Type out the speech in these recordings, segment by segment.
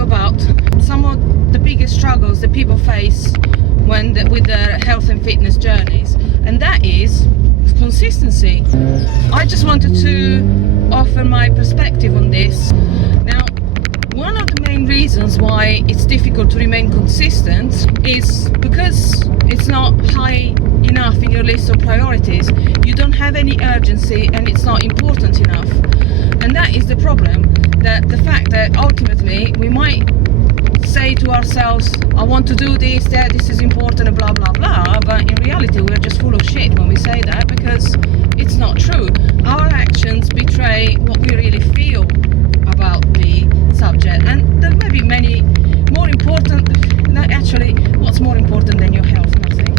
you about some of the biggest struggles that people face with their health and fitness journeys, and that is consistency. I just wanted to offer my perspective on this. Now, one of the main reasons why it's difficult to remain consistent is because it's not high enough in your list of priorities. You don't have any urgency and it's not important enough. And that is the problem, that the fact that ultimately we might say to ourselves, I want to do this, that this is important, and blah blah blah, but in reality we're just full of shit when we say that, because it's not true. Our actions betray what we really feel about the subject, and there may be many more important. Actually, what's more important than your health? Nothing.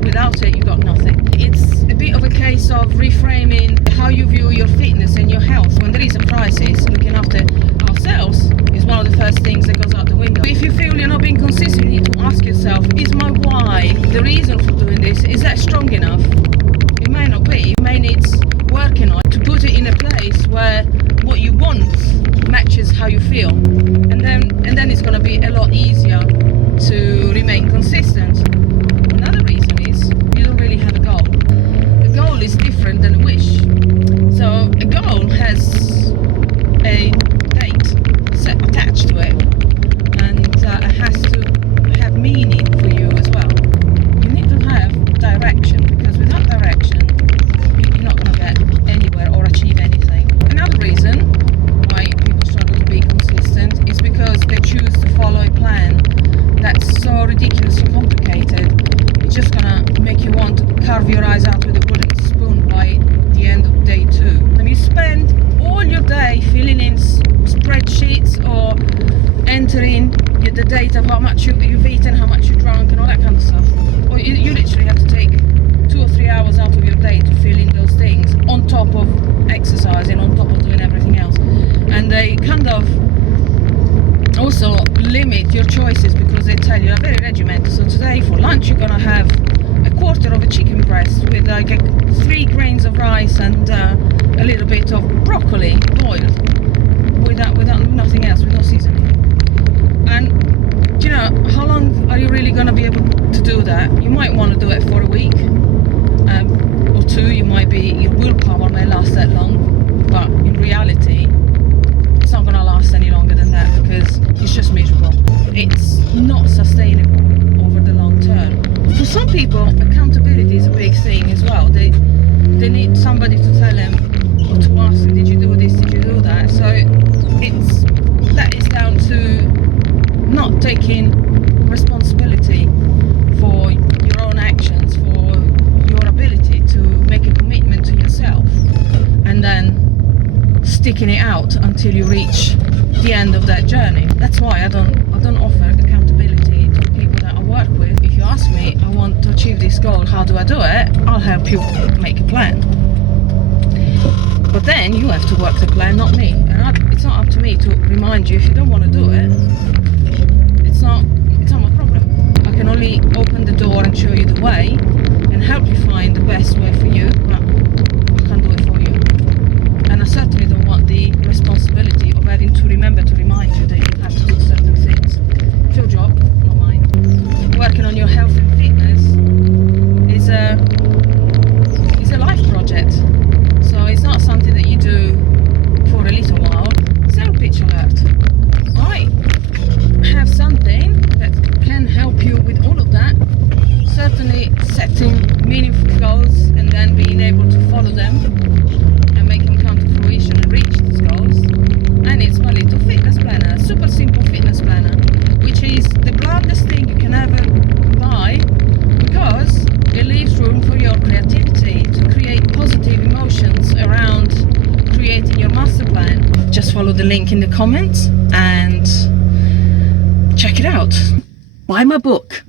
Without it, you got nothing. It's a bit of a case of reframing how you view your fitness and your health. When there is a crisis, looking after ourselves is one of the first things that goes out the window. If you feel you're not being consistent, you need to ask yourself, is my why, the reason for doing this, is that strong enough? It may not be. It may need working on to put it in a place where what you want matches how you feel, and then it's going to be a lot easier to remain consistent. Another reason is you don't really have a goal. A goal is different than a wish. So a goal has a date set attached to it, and it has to have meaning for you as well. You need to have direction, because without direction you're not going to get anywhere or achieve anything. Another reason why people struggle to be consistent is because they choose to follow a plan that's so ridiculously complicated. It's just gonna make you want to carve your eyes out with a wooden spoon by the end of day 2. And you spend all your day filling in spreadsheets or entering the data of how much you've eaten, how much you drank, and all that kind of stuff. Or you literally have to take 2 or 3 hours out of your day to fill in those things, on top of exercising, on top of doing everything else. And they kind of also limit your choices, because they tell you are very regimented. So today for lunch you're gonna have a quarter of a chicken breast with like 3 grains of rice and a little bit of broccoli boiled, without nothing else, with no seasoning. And you know, how long are you really gonna be able to do that? You might want to do it for a week or 2. Your willpower may last that long, but in reality it's not going to last any longer than that, because it's just miserable. It's not sustainable over the long term. For some people, accountability is a big thing as well. They need somebody to tell them, or to ask them, did you do this, did you do that? So that is down to not taking responsibility for your own actions, for your ability to make a commitment to yourself, and then sticking it out until you reach the end of that journey. That's why I don't offer accountability to the people that I work with. If you ask me, I want to achieve this goal, how do I do it? I'll help you make a plan. But then you have to work the plan, not me. And it's not up to me to remind you. If you don't want to do it, it's not my problem. I can only open the door and show you the way and help you find the best way for you, but I can't do it for you. And I certainly don't want the responsibility of having to remember to remind you that you have to do certain things. It's your job, not mine. Working on your health and fitness is a life project. So it's not something that you do for a little while. Sales pitch alert. I have something that can help you with all of that. Certainly setting meaningful goals and then being able to follow them and make them come to fruition and reach these goals. And it's my little fitness planner, super simple fitness planner, which is the blandest thing you can ever buy, because it leaves room for your creativity to create positive emotions around creating your master plan. Just follow the link in the comments and check it out. Buy my book.